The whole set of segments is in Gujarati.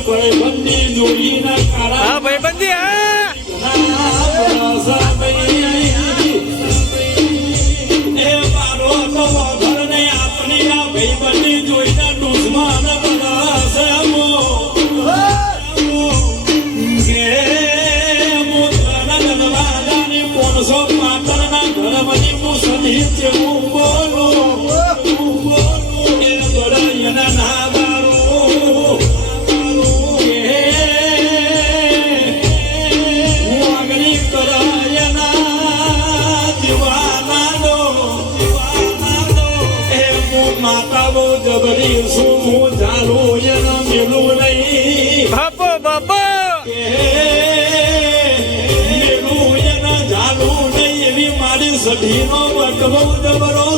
ભાઈબંધી જોડીના કારા હા ભાઈબંધી એ મારો તો વગર ને આપણી આ ભાઈબંધી જોઈને દુશ્મન બનાશે પાટણના ઘરમાંથી હું સદી જેવું બોલું એ બરાયના ના દારૂ હું આગળી કરાયના દીવાના એ હું માતા બહુ જબરી છું હું ચાલું એના મેલું નહીં બાપો બાપો સઢીનો બટવો જબરો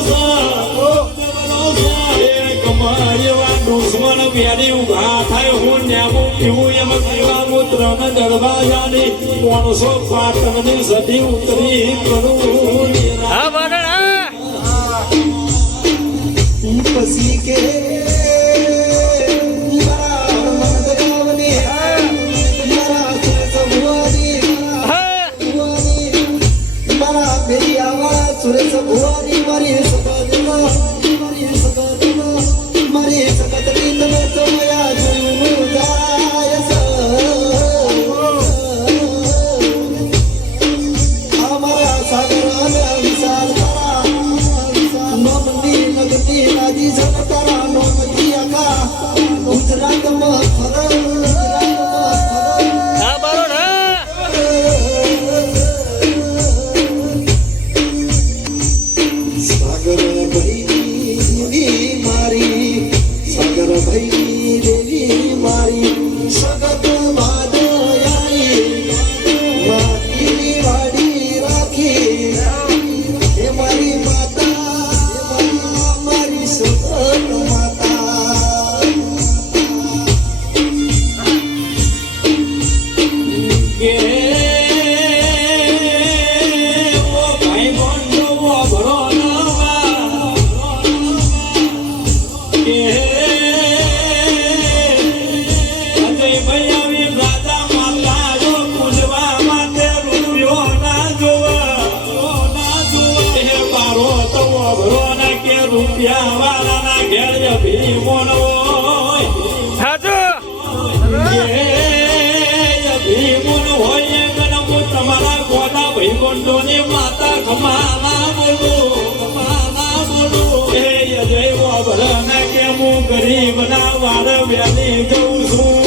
કમાયેવા દુશ્મન વ્યારી ઉભા થાય હું ન્યામું પીવું એમ કેવા મૂત્ર ને દરવાજાની 300 પાટણની સઢી ઉતરી કરું હા વાગણ પછી કે સુરેશ ભુવાની મારી સગતની તમે ચમયા જોયું જાય અમારા સાગર અને વિશાલ તારા નોમની નગતી રાજી સર તારા નોમતી આખા ગુજરાતમાં હા બરોબર રૂપિયા વાળાના ઘેર ભીમોન હોય ભીમોન હોય ગણમ તમારા ગોડા ભાઈબંધોની માતા ખમાના બોલું એ જય ભરણ કે હું ગરીબ ના વાર વ્યાલી જઉં છું